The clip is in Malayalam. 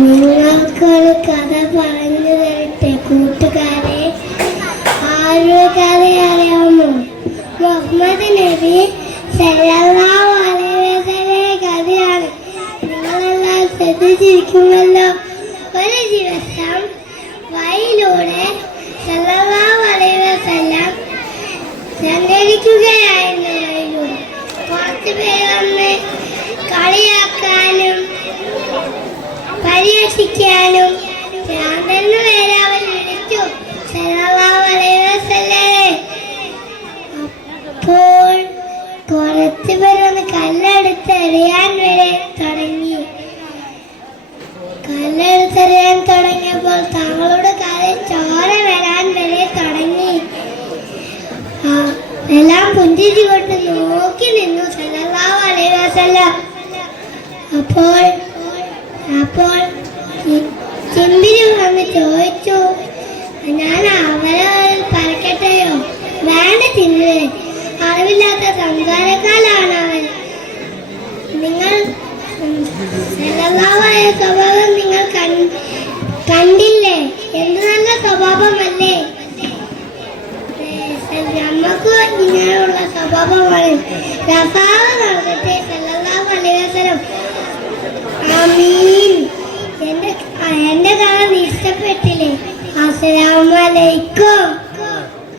നിങ്ങൾക്കൊരു കഥ പറഞ്ഞു തരട്ടെ കൂട്ടുകാരെ. ആരുടെ കഥ അറിയാമോ? മുഹമ്മദ് നബി സല്ലല്ലാഹു അലൈഹി വസല്ലമയുടെ കഥയാണ്. നിങ്ങളെല്ലാം ശ്രദ്ധിച്ചിരിക്കുമല്ലോ. ഒരു ദിവസം വഴിയിലൂടെ സല്ലല്ലാഹു അലൈഹി വസല്ലം സഞ്ചരിക്കുകയായിരുന്നു. വഴിയിലൂടെ കുറച്ച് പേർ വന്ന് കളിയാക്കാനും പരിഹസിക്കാനും ഭ്രാന്തനെന്ന് വരെ അവർ വിളിച്ചു സല്ലല്ലാഹു അലൈഹി വസല്ലമയെ. അപ്പോൾ കുറച്ച് പേരൊന്ന് കല്ലെടുത്തെറിയാൻ വരെ തുടങ്ങി. കല്ലെടുത്തെറിയാൻ തുടങ്ങിയപ്പോൾ തങ്ങളുടെ കാലിൽ ചോര വരാൻ വരെ തുടങ്ങി. എല്ലാം പുഞ്ചിരി കൊണ്ട് നോക്കി നിന്നു സല്ലല്ലാഹു അലൈഹി വസല്ലം. അപ്പോൾ ചിമ്പിരി വന്ന് ചോദിച്ചു, ഞാൻ അവരെ പറക്കട്ടെയോ? വേണ്ട ചിമ്പിരി, അറിവില്ലാത്ത സംസാരക്കാരാണ് അവൻ. നിങ്ങൾ സ്വഭാവം നിങ്ങൾ കണ്ടില്ലേ? എന്ത് നല്ല സ്വഭാവമല്ലേ? നമുക്ക് ഇങ്ങനെയുള്ള സ്വഭാവമാണ്. രസാവ് നടക്കട്ടെ സല്ലല്ലാഹു അലൈഹി വസല്ലം. ആമീൻ. എന്റെ കഥ ഇഷ്ടപ്പെട്ടില്ലേ? അസ്സലാമു അലൈക്കും.